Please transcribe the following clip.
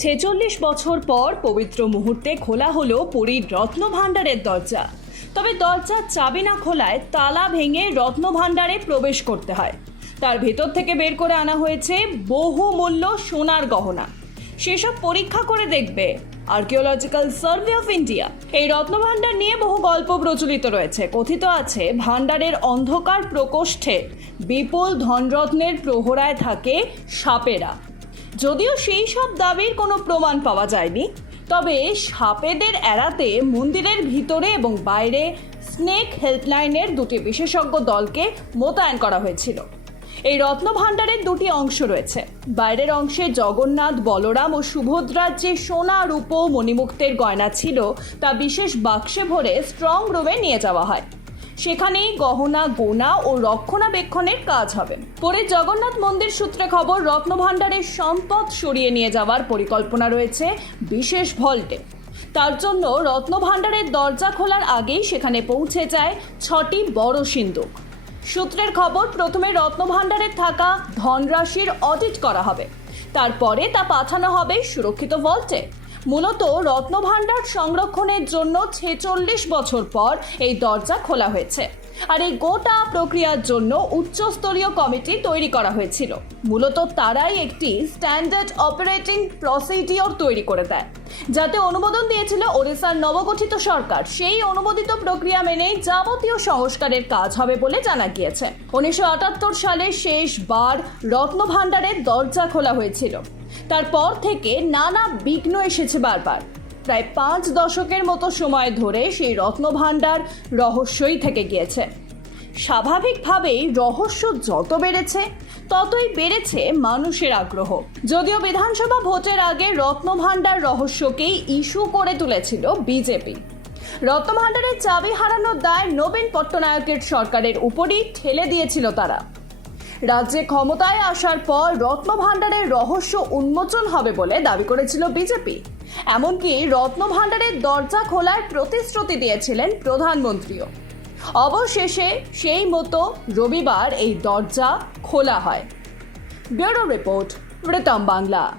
ছেচল্লিশ বছর পর পবিত্র মুহূর্তে খোলা হলো পুরীর রত্ন ভাণ্ডারের দরজা। তবে দরজার চাবি না খোলায় তালা ভেঙে রত্ন ভাণ্ডারে প্রবেশ করতে হয়। তার ভেতর থেকে বের করে আনা হয়েছে বহুমূল্য সোনার গহনা। সেসব পরীক্ষা করে দেখবে আর্কিওলজিক্যাল সার্ভে অফ ইন্ডিয়া। এই রত্নভাণ্ডার নিয়ে বহু গল্প প্রচলিত রয়েছে। কথিত আছে, ভাণ্ডারের অন্ধকার প্রকোষ্ঠে বিপুল ধনরত্নের প্রহরায় থাকে সাপেরা। যদিও সেই সব দাবির কোনো প্রমাণ পাওয়া যায়নি, তবে সাপেদের এড়াতে মন্দিরের ভিতরে এবং বাইরে স্নেক হেল্পলাইনের দুটি বিশেষজ্ঞ দলকে মোতায়েন করা হয়েছিল। এই রত্ন ভাণ্ডারের দুটি অংশ রয়েছে। বাইরের অংশে জগন্নাথ, বলরাম ও সুভদ্রার যে সোনা, রূপো মণিমুক্তের গয়না ছিল, তা বিশেষ বাক্সে ভরে স্ট্রং রুমে নিয়ে যাওয়া হয়। সেখানেই গহনা, গোনা ও রক্ষণাবেক্ষণের কাজ হবে। পরে জগন্নাথ মন্দির সূত্রে খবর রত্ন ভাণ্ডারের সম্পদ সরিয়ে নিয়ে যাওয়ার পরিকল্পনা রয়েছে বিশেষ ভল্টে। তার জন্য রত্ন ভাণ্ডারের দরজা খোলার আগেই সেখানে পৌঁছে যায় ছটি বড় সিন্দুক। সূত্রের খবর, প্রথমে রত্ন ভাণ্ডারে থাকা ধনরাশির অডিট করা হবে। তারপরে তা পাঠানো হবে সুরক্ষিত ভল্টে। মূলত রত্নভাণ্ডার সংরক্ষণের জন্য ছেচল্লিশ বছর পর এই দরজা খোলা হয়েছে। আর এই গোটা প্রক্রিয়ার জন্য উচ্চস্তরীয় কমিটি তৈরি করা হয়েছিল। মূলত তারাই একটি স্ট্যান্ডার্ড অপারেটিং প্রসিডিওর তৈরি করে দেয়, যাতে অনুমোদন দিয়েছিল ওড়িশার নবগঠিত সরকার। সেই অনুমোদিত প্রক্রিয়া মেনে যাবতীয় সংস্কারের কাজ হবে বলে জানা গিয়েছে। উনিশশো আটাত্তর সালে শেষবার রত্ন ভাণ্ডারের দরজা খোলা হয়েছিল। তারপর থেকে নানা বিঘ্ন এসেছে বারবার। প্রায় পাঁচ দশকের মতো সময় ধরে সেই রত্ন ভাণ্ডার রহস্যই থেকে গিয়েছে। স্বাভাবিকভাবেই রহস্য যত বেড়েছে, ততই বেড়েছে মানুষের আগ্রহ। যদিও বিধানসভা ভোটের আগে রত্ন ভাণ্ডার রহস্যকেই ইস্যু করে তুলেছিল বিজেপি। রত্ন ভাণ্ডারের চাবি হারানোর দায় নবীন পট্টনায়কের সরকারের উপরই ঠেলে দিয়েছিল তারা। রাজ্যে ক্ষমতায় আসার পর রত্ন ভাণ্ডারের রহস্য উন্মোচন হবে বলে দাবি করেছিল বিজেপি। এমনকি রত্ন ভাণ্ডারের দরজা খোলার প্রতিশ্রুতি দিয়েছিলেন প্রধানমন্ত্রীও। অবশেষে সেই মতো রবিবার এই দরজা খোলা হয়। Bureau report, Pritam Bangla.